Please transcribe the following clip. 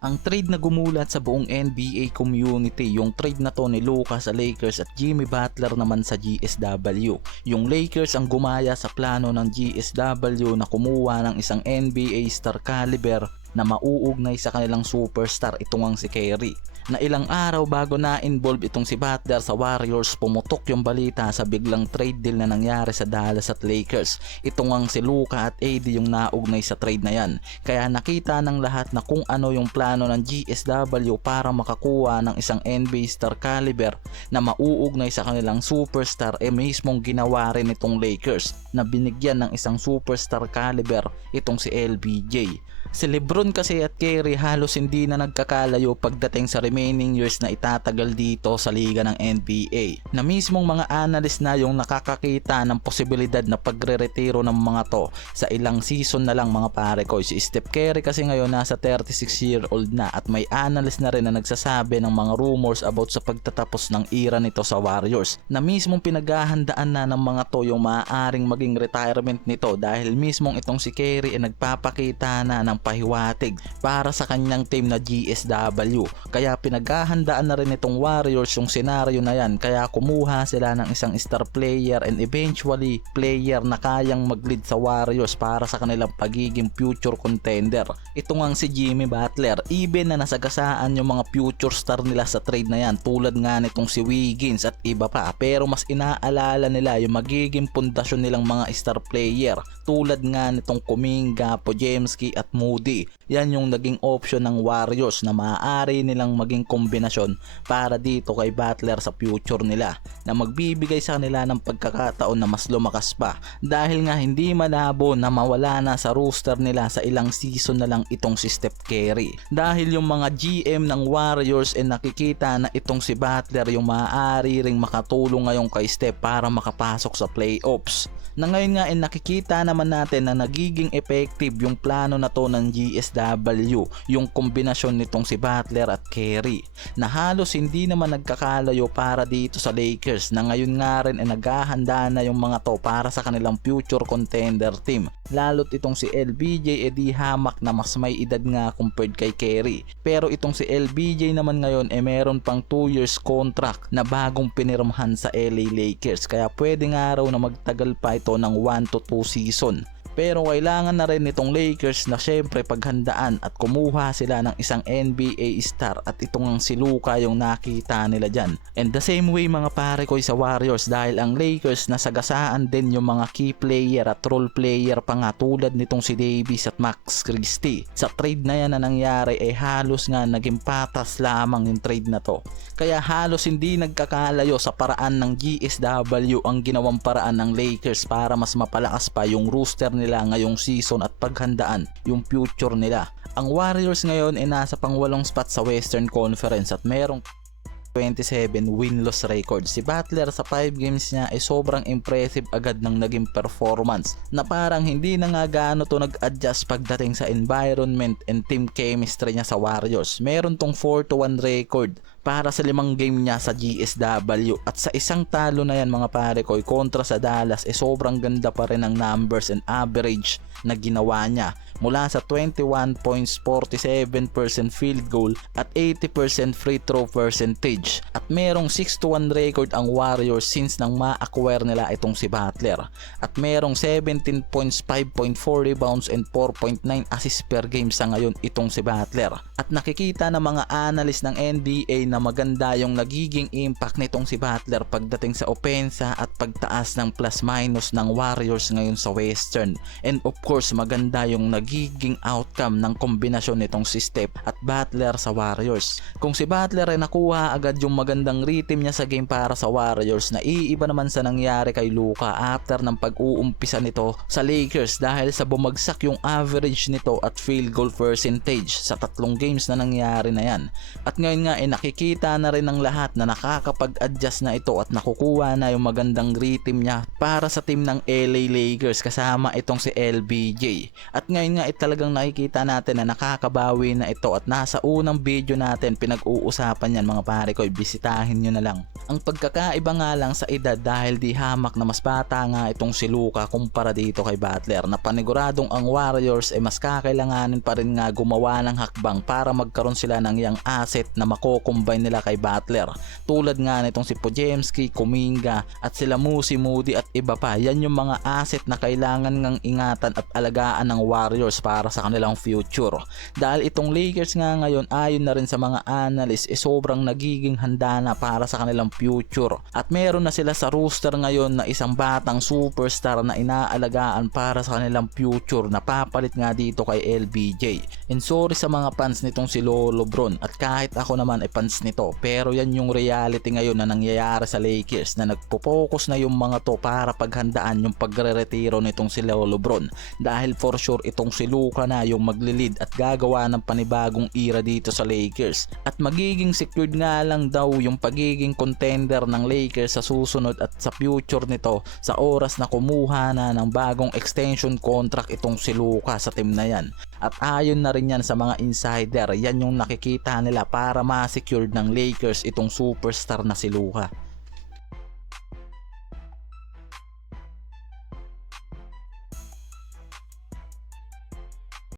Ang trade na gumulat sa buong NBA community, yung trade na to ni Luka sa Lakers at Jimmy Butler naman sa GSW. Yung Lakers ang gumaya sa plano ng GSW na kumuha ng isang NBA star caliber na mauugnay sa kanilang superstar, itong ang si Kyrie. Na ilang araw bago na-involve itong si Butler sa Warriors, pumutok yung balita sa biglang trade deal na nangyari sa Dallas at Lakers. Itong ang si Luka at AD yung naugnay sa trade na yan. Kaya nakita ng lahat na kung ano yung plano ng GSW para makakuha ng isang NBA star caliber na mauugnay sa kanilang superstar, mismong ginawa rin itong Lakers na binigyan ng isang superstar caliber itong si LBJ. Si Lebron kasi at Kyrie halos hindi na nagkakalayo pagdating sa remaining years na itatagal dito sa liga ng NBA, na mismong mga analyst na yung nakakakita ng posibilidad na pagre-retiro ng mga to sa ilang season na lang mga pare ko. Si Steph Curry kasi ngayon nasa 36-year-old na at may analyst na rin na nagsasabi ng mga rumors about sa pagtatapos ng era nito sa Warriors, na mismong pinaghahandaan na ng mga to yung maaaring maging retirement nito dahil mismong itong si Curry ay nagpapakita na ng pahiwatig para sa kanyang team na GSW. Kaya pinaghahandaan na rin itong Warriors yung senaryo na yan, kaya kumuha sila ng isang star player and eventually player na kayang mag-lead sa Warriors para sa kanilang pagiging future contender. Ito nga si Jimmy Butler, even na nasagasaan yung mga future star nila sa trade na yan tulad nga nitong si Wiggins at iba pa, pero mas inaalala nila yung magiging pundasyon nilang mga star player tulad nga nitong Kuminga, Podziemski at Moody. Yan yung naging option ng Warriors na maaari nilang maging kombinasyon para dito kay Butler sa future nila, na magbibigay sa kanila ng pagkakataon na mas lumakas pa dahil nga hindi malabo na mawala na sa roster nila sa ilang season na lang itong si Steph Curry, dahil yung mga GM ng Warriors ay nakikita na itong si Butler yung maaari ring makatulong ngayon kay Steph para makapasok sa playoffs, na ngayon nga ay nakikita naman natin na nagiging effective yung plano na to ng GSW, yung kombinasyon nitong si Butler at Curry, na halos hindi naman nagkakalayo para dito sa Lakers, na ngayon nga rin ay naghahanda na yung mga to para sa kanilang future contender team, lalo't itong si LBJ edi hamak na mas may edad nga compared kay Curry. Pero itong si LBJ naman ngayon meron pang 2 years contract na bagong pinirmahan sa LA Lakers, kaya pwede nga raw na magtagal pa ito ng 1 to 2 season. Pero kailangan na rin itong Lakers na syempre paghandaan at kumuha sila ng isang NBA star, at itong si Luka yung nakita nila dyan. And the same way mga pare ko sa Warriors, dahil ang Lakers nasagasaan din yung mga key player at role player pa nga tulad nitong si Davis at Max Christie. Sa trade na yan na nangyari halos nga naging patas lamang yung trade na to. Kaya halos hindi nagkakalayo sa paraan ng GSW ang ginawang paraan ng Lakers para mas mapalakas pa yung roster nila ngayong season at paghandaan yung future nila. Ang Warriors ngayon ay nasa pang-8 spot sa Western Conference at merong 27 win-loss record. Si Butler sa 5 games niya ay sobrang impressive agad ng naging performance, na parang hindi na nga gaano to nag-adjust pagdating sa environment and team chemistry niya sa Warriors. Meron tong 4-1 record para sa 5 game niya sa GSW, at sa isang talo na yan mga pare ko kontra sa Dallas sobrang ganda pa rin ang numbers and average na ginawa niya, mula sa 21 points, 47% field goal at 80% free throw percentage. At merong 6-1 record ang Warriors since nang ma-acquire nila itong si Butler, at merong 17 points, 5.4 rebounds and 4.9 assists per game sa ngayon itong si Butler. At nakikita ng mga analyst ng NBA na maganda yung nagiging impact nitong si Butler pagdating sa opensa at pagtaas ng plus minus ng Warriors ngayon sa Western. And of course maganda yung nagiging outcome ng kombinasyon nitong si Steph at Butler sa Warriors. Kung si Butler ay nakuha agad yung magandang rhythm niya sa game para sa Warriors, na iiba naman sa nangyari kay Luka after ng pag-uumpisa nito sa Lakers, dahil sa bumagsak yung average nito at field goal percentage sa 3 games na nangyari na yan. At ngayon nga nakikita nakikita na rin ng lahat na nakakapag-adjust na ito at nakukuha na yung magandang rhythm niya para sa team ng LA Lakers kasama itong si LBJ. At ngayon nga talagang nakikita natin na nakakabawi na ito at nasa unang video natin pinag-uusapan yan mga pare ko, bisitahin nyo na lang. Ang pagkakaiba nga lang sa edad dahil di hamak na mas bata nga itong si Luka kumpara dito kay Butler, na paniguradong ang Warriors ay mas kakailanganin pa rin nga gumawa ng hakbang para magkaroon sila ng yang asset na mako-combine nila kay Butler. Tulad nga nitong si Podziemski, Kuminga at sila Musi, Moody at iba pa. Yan yung mga asset na kailangan ngang ingatan at alagaan ng Warriors para sa kanilang future. Dahil itong Lakers nga ngayon ayon na rin sa mga analyst sobrang nagiging handa na para sa kanilang future. At meron na sila sa roster ngayon na isang batang superstar na inaalagaan para sa kanilang future na papalit nga dito kay LBJ. And sorry sa mga fans nitong si Lolo Bron at kahit ako naman ay fans nito, pero yan yung reality ngayon na nangyayari sa Lakers na nagpo-focus na yung mga to para paghandaan yung pagre-retiro nitong si Lolo Bron, dahil for sure itong si Luka na yung maglilid at gagawa ng panibagong era dito sa Lakers at magiging secured nga lang daw yung pagiging contender ng Lakers sa susunod at sa future nito sa oras na kumuha na ng bagong extension contract itong si Luka sa team na yan. At ayon na rin yan sa mga insider, yan yung nakikita nila para ma-secure ng Lakers itong superstar na si Luka.